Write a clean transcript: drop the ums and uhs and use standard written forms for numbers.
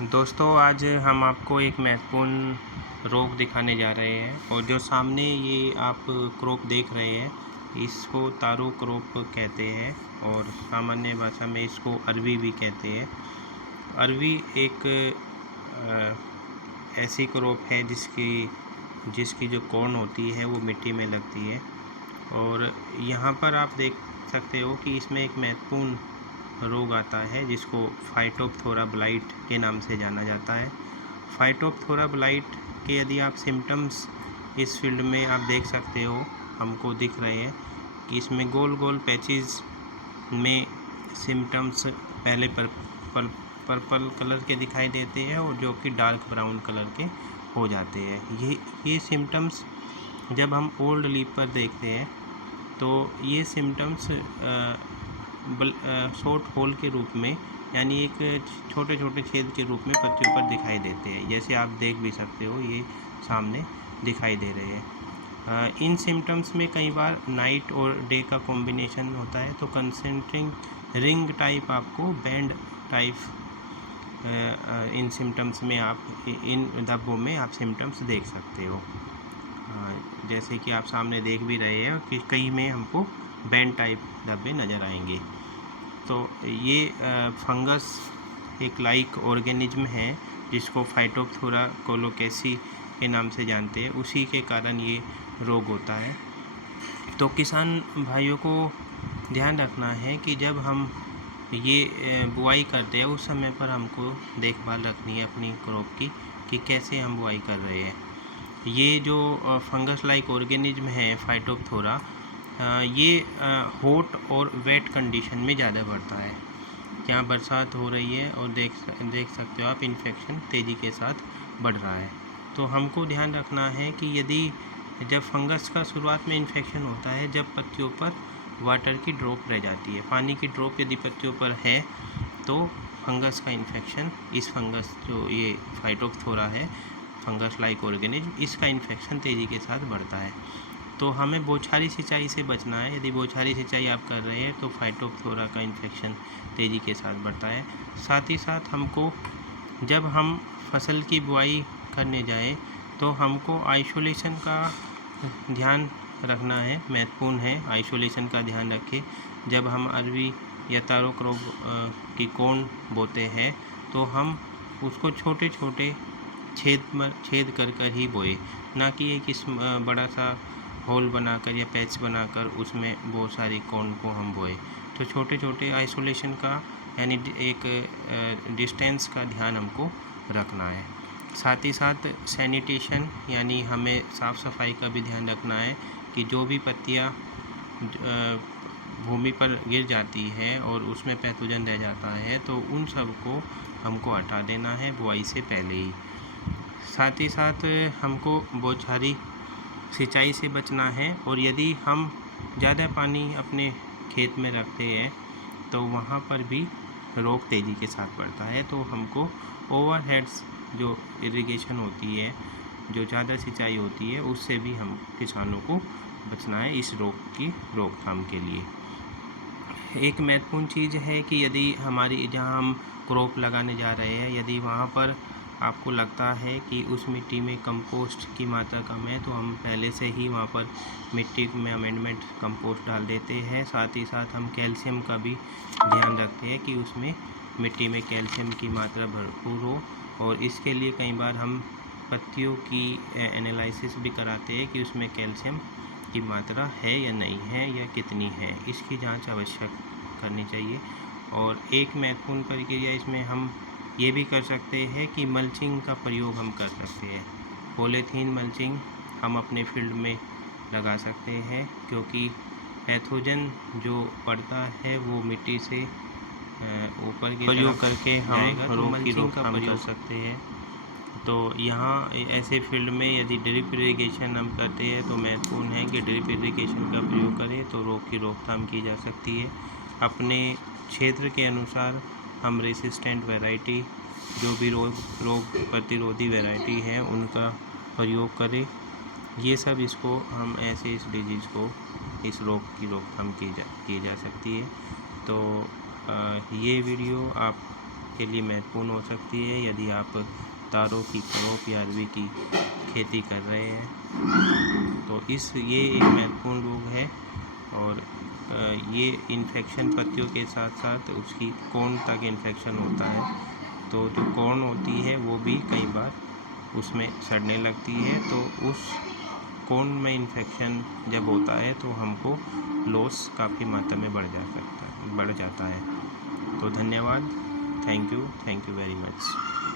दोस्तों आज हम आपको एक महत्वपूर्ण रोग दिखाने जा रहे हैं और जो सामने ये आप क्रॉप देख रहे हैं इसको तारो क्रॉप कहते हैं और सामान्य भाषा में इसको अरवी भी कहते हैं। अरवी एक ऐसी क्रॉप है जिसकी जो कॉर्न होती है वो मिट्टी में लगती है और यहाँ पर आप देख सकते हो कि इसमें एक महत्वपूर्ण रोग आता है जिसको फाइटोप्थोरा ब्लाइट के नाम से जाना जाता है। फाइटोप्थोरा ब्लाइट के यदि आप सिम्टम्स इस फील्ड में आप देख सकते हो, हमको दिख रहे हैं कि इसमें गोल गोल पैचेस में सिम्टम्स पहले पर्पल कलर के दिखाई देते हैं और जो कि डार्क ब्राउन कलर के हो जाते हैं। ये सिम्टम्स जब हम ओल्ड लीफ पर देखते हैं तो ये सिम्टम्स शॉर्ट होल के रूप में यानी एक छोटे छोटे छेद के रूप में पत्तियों पर दिखाई देते हैं, जैसे आप देख भी सकते हो ये सामने दिखाई दे रहे हैं। इन सिम्टम्स में कई बार नाइट और डे का कॉम्बिनेशन होता है, तो कंसंट्रिंग रिंग टाइप आपको बैंड टाइप इन सिम्टम्स में आप इन धब्बों में आप सिम्टम्स देख सकते हो। जैसे कि आप सामने देख भी रहे हैं कि कई में हमको बैंड टाइप धब्बे नज़र आएंगे। तो ये फंगस एक लाइक ऑर्गेनिज्म है जिसको फाइटोप्थोरा कोलोकेसी के नाम से जानते हैं, उसी के कारण ये रोग होता है। तो किसान भाइयों को ध्यान रखना है कि जब हम ये बुआई करते हैं उस समय पर हमको देखभाल रखनी है अपनी क्रॉप की कि कैसे हम बुआई कर रहे हैं। ये जो फंगस लाइक ऑर्गेनिज्म है फाइटोप्थोरा, ये हॉट और वेट कंडीशन में ज़्यादा बढ़ता है। यहाँ बरसात हो रही है और देख सकते हो आप इन्फेक्शन तेज़ी के साथ बढ़ रहा है। तो हमको ध्यान रखना है कि यदि जब फंगस का शुरुआत में इन्फेक्शन होता है, जब पत्तियों पर वाटर की ड्रॉप रह जाती है, पानी की ड्रॉप यदि पत्तियों पर है तो फंगस का इन्फेक्शन, इस फंगस जो ये फाइटोप्थोरा है फंगस लाइक ऑर्गेनिज्म, इसका इन्फेक्शन तेज़ी के साथ बढ़ता है। तो हमें बौछारी सिंचाई से बचना है। यदि बौछारी सिंचाई आप कर रहे हैं तो फाइटोप्थोरा का इन्फेक्शन तेज़ी के साथ बढ़ता है। साथ ही साथ हमको जब हम फसल की बुआई करने जाएं तो हमको आइसोलेशन का ध्यान रखना है, महत्वपूर्ण है। आइसोलेशन का ध्यान रखें। जब हम अरवी या तारो क्रॉप की कॉर्न बोते हैं तो हम उसको छोटे छोटे छेद कर ही बोए, ना कि एक बड़ा सा होल बनाकर या पैच बनाकर उसमें बहुत सारी कॉर्न को हम बोए। तो छोटे छोटे आइसोलेशन का यानी एक डिस्टेंस का ध्यान हमको रखना है। साथ ही साथ सैनिटेशन यानी हमें साफ़ सफाई का भी ध्यान रखना है कि जो भी पत्तियाँ भूमि पर गिर जाती है और उसमें पैथोजन रह जाता है तो उन सब को हमको हटा देना है बुआई से पहले ही। साथ ही साथ हमको बौछारी सिंचाई से बचना है और यदि हम ज़्यादा पानी अपने खेत में रखते हैं तो वहाँ पर भी रोग तेज़ी के साथ बढ़ता है। तो हमको ओवरहेड्स जो इरिगेशन होती है, जो ज़्यादा सिंचाई होती है, उससे भी हम किसानों को बचना है इस रोग की रोकथाम के लिए। एक महत्वपूर्ण चीज़ है कि यदि हमारी जहाँ हम क्रॉप लगाने जा रहे हैं, यदि वहाँ पर आपको लगता है कि उस मिट्टी में कंपोस्ट की मात्रा कम है तो हम पहले से ही वहाँ पर मिट्टी में अमेंडमेंट कंपोस्ट डाल देते हैं। साथ ही साथ हम कैल्शियम का भी ध्यान रखते हैं कि उसमें मिट्टी में कैल्शियम की मात्रा भरपूर हो, और इसके लिए कई बार हम पत्तियों की एनालिसिस भी कराते हैं कि उसमें कैल्शियम की मात्रा है या नहीं है या कितनी है, इसकी जांच आवश्यक करनी चाहिए। और एक महत्वपूर्ण प्रक्रिया इसमें हम ये भी कर सकते हैं कि मल्चिंग का प्रयोग हम कर सकते हैं। पॉलीथीन मल्चिंग हम अपने फील्ड में लगा सकते हैं क्योंकि पैथोजन जो पड़ता है वो मिट्टी से ऊपर की प्रयोग करके हम रोग की रोकथाम कर सकते हैं। तो यहाँ ऐसे फील्ड में यदि ड्रिप इरिगेशन हम करते हैं तो महत्वपूर्ण है कि ड्रिप इरिगेशन का प्रयोग करें तो रोग की रोकथाम की जा सकती है। अपने क्षेत्र के अनुसार हम रेसिस्टेंट वैरायटी, जो भी रोग प्रतिरोधी वैरायटी है, उनका प्रयोग करें। ये सब इसको हम ऐसे इस डिजीज़ को, इस रोग की रोकथाम की जा सकती है। तो ये वीडियो आप आपके लिए महत्वपूर्ण हो सकती है यदि आप तारों की, क्रॉप या अरवी की खेती कर रहे हैं। तो ये एक महत्वपूर्ण रोग है और ये इन्फेक्शन पत्तियों के साथ साथ उसकी कोन तक इन्फेक्शन होता है। तो जो कोन होती है वो भी कई बार उसमें सड़ने लगती है। तो उस कोन में इन्फेक्शन जब होता है तो हमको लॉस काफ़ी मात्रा में बढ़ जाता है। तो धन्यवाद। Thank you very much.